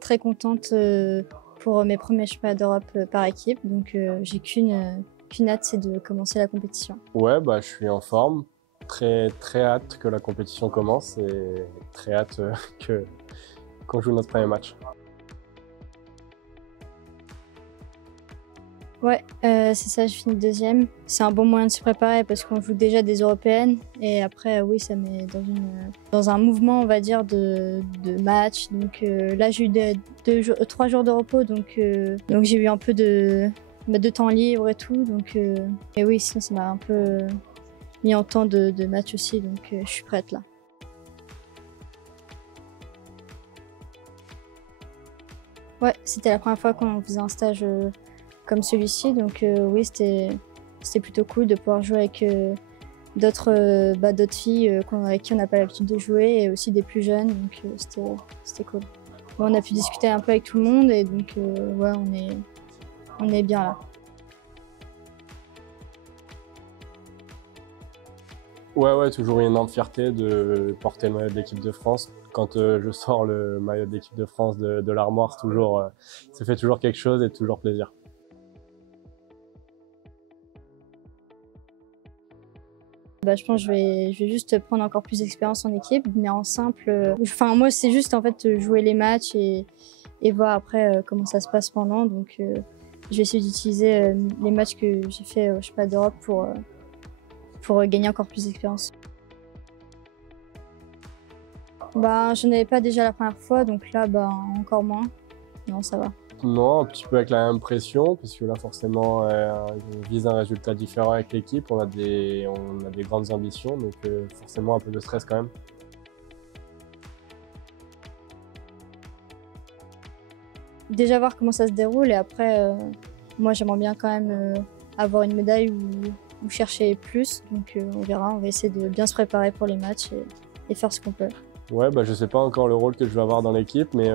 Très contente pour mes premiers championnats d'Europe par équipe. Donc j'ai qu'une hâte, c'est de commencer la compétition. Ouais, je suis en forme. Très hâte que la compétition commence et très hâte qu'on joue notre premier match. Ouais, c'est ça, je finis deuxième. C'est un bon moyen de se préparer parce qu'on joue déjà des européennes. Et après, oui, ça met dans un mouvement, on va dire, de match. Donc là, j'ai eu 3 jours de repos, donc j'ai eu un peu de temps libre et tout. Et oui, sinon, ça m'a un peu mis en temps de match aussi, donc je suis prête là. Ouais, c'était la première fois qu'on faisait un stage comme celui-ci, donc oui, c'était plutôt cool de pouvoir jouer avec d'autres filles avec qui on n'a pas l'habitude de jouer et aussi des plus jeunes, donc c'était cool. Bon, on a pu discuter un peu avec tout le monde et donc ouais, on est bien là. Ouais, toujours une énorme fierté de porter le maillot de l'équipe de France. Quand je sors le maillot de l'équipe de France de l'armoire, ça fait toujours quelque chose et toujours plaisir. Je pense que je vais juste prendre encore plus d'expérience en équipe, mais en simple, moi c'est juste en fait jouer les matchs et voir après comment ça se passe pendant. Donc je vais essayer d'utiliser les matchs que j'ai fait au championnat d'Europe pour gagner encore plus d'expérience. Je n'avais pas déjà la première fois, donc là encore moins. Non, ça va. Non, un petit peu avec la même pression, parce que là forcément on vise un résultat différent avec l'équipe, on a des grandes ambitions, donc forcément un peu de stress quand même. Déjà voir comment ça se déroule et après, moi j'aimerais bien quand même avoir une médaille ou chercher plus, donc on verra, on va essayer de bien se préparer pour les matchs et faire ce qu'on peut. Ouais, je sais pas encore le rôle que je vais avoir dans l'équipe, mais